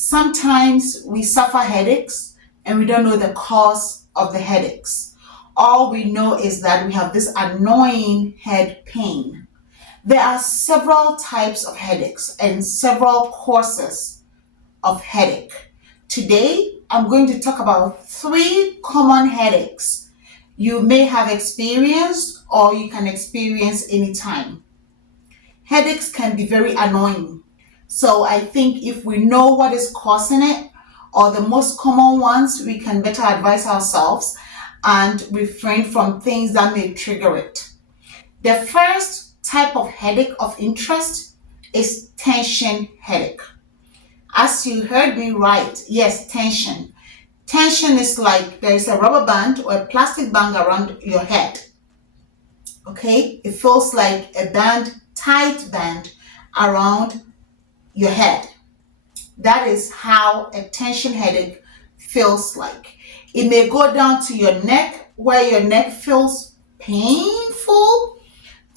Sometimes we suffer headaches and we don't know the cause of the headaches. All we know is that we have this annoying head pain. There are several types of headaches and several causes of headache. Today, I'm going to talk about 3 common headaches you may have experienced or you can experience anytime. Headaches can be very annoying. So I think if we know what is causing it or the most common ones, we can better advise ourselves and refrain from things that may trigger it. The first type of headache of interest is tension headache. As you heard me right, yes, tension. Tension is like there is a rubber band or a plastic band around your head. Okay? It feels like a band, tight band around your head. That is how a tension headache feels like. It may go down to your neck where your neck feels painful,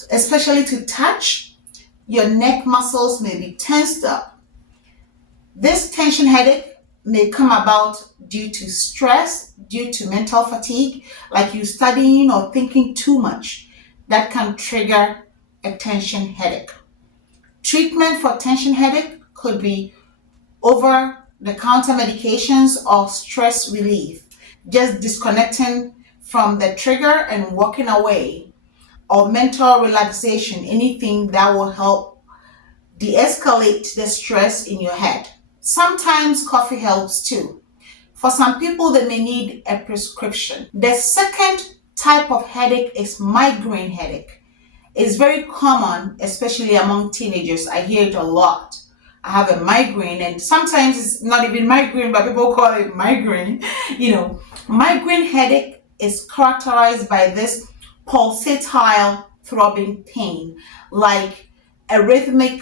especially to touch. Your neck muscles may be tensed up. This tension headache may come about due to stress, due to mental fatigue, like you studying or thinking too much. That can trigger a tension headache. Treatment for tension headache could be over-the-counter medications or stress relief, just disconnecting from the trigger and walking away, or mental relaxation, anything that will help de-escalate the stress in your head. Sometimes coffee helps too. For some people, they may need a prescription. The second type of headache is migraine headache. It's very common, especially among teenagers. I hear it a lot. I have a migraine, and sometimes it's not even migraine, but people call it migraine. Migraine headache is characterized by this pulsatile throbbing pain, like a rhythmic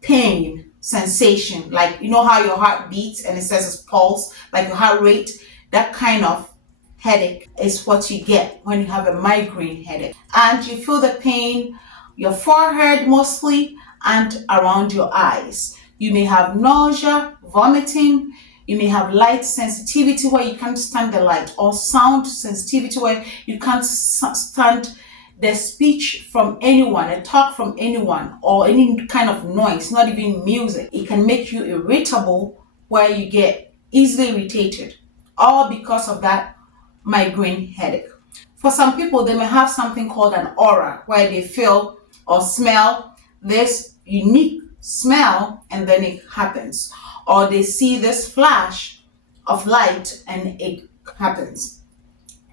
pain sensation, like how your heart beats and it says it's pulse, like your heart rate. That kind of headache is what you get when you have a migraine headache, and you feel the pain, your forehead mostly, and around your eyes. You may have nausea, vomiting. You may have light sensitivity where you can't stand the light, or sound sensitivity where you can't stand the speech from anyone, a talk from anyone, or any kind of noise, not even music. It can make you irritable where you get easily irritated, all because of that migraine headache. For some people, they may have something called an aura where they feel or smell this unique smell and then it happens, or they see this flash of light and it happens.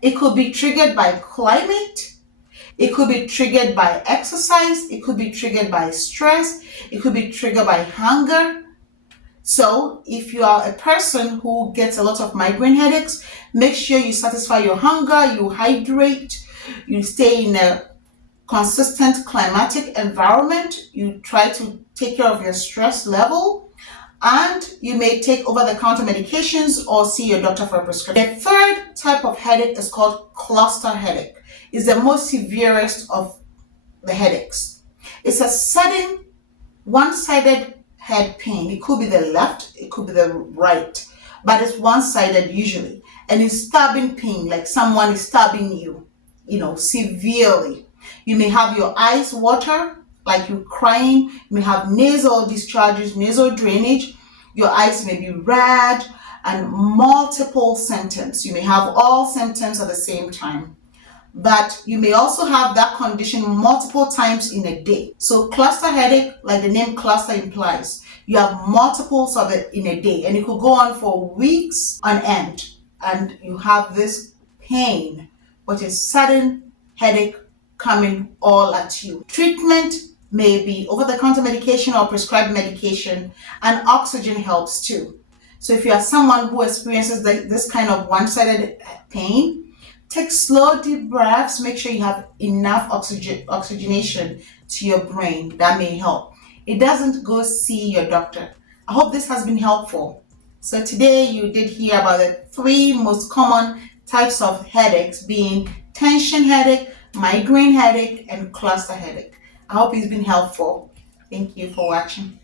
It could be triggered by climate. It could be triggered by exercise. It could be triggered by stress. It could be triggered by hunger. So if you are a person who gets a lot of migraine headaches, make sure you satisfy your hunger, you hydrate, you stay in a consistent climatic environment, you try to take care of your stress level, and you may take over-the-counter medications or see your doctor for a prescription. The third type of headache is called cluster headache. It's the most severest of the headaches. It's a sudden, one-sided head pain. It could be the left, it could be the right, but it's one-sided usually. And it's stabbing pain, like someone is stabbing you, severely. You may have your eyes water, like you're crying. You may have nasal discharges, nasal drainage. Your eyes may be red, and multiple symptoms. You may have all symptoms at the same time. But you may also have that condition multiple times in a day. So cluster headache, like the name cluster implies, you have multiples of it in a day, and it could go on for weeks on end, and you have this pain, which is sudden headache coming all at you. Treatment may be over-the-counter medication or prescribed medication, and oxygen helps too. So if you are someone who experiences this kind of one-sided pain, take slow, deep breaths. Make sure you have enough oxygenation to your brain. That may help. It doesn't go see your doctor. I hope this has been helpful. So today you did hear about the 3 most common types of headaches, being tension headache, migraine headache, and cluster headache. I hope it's been helpful. Thank you for watching.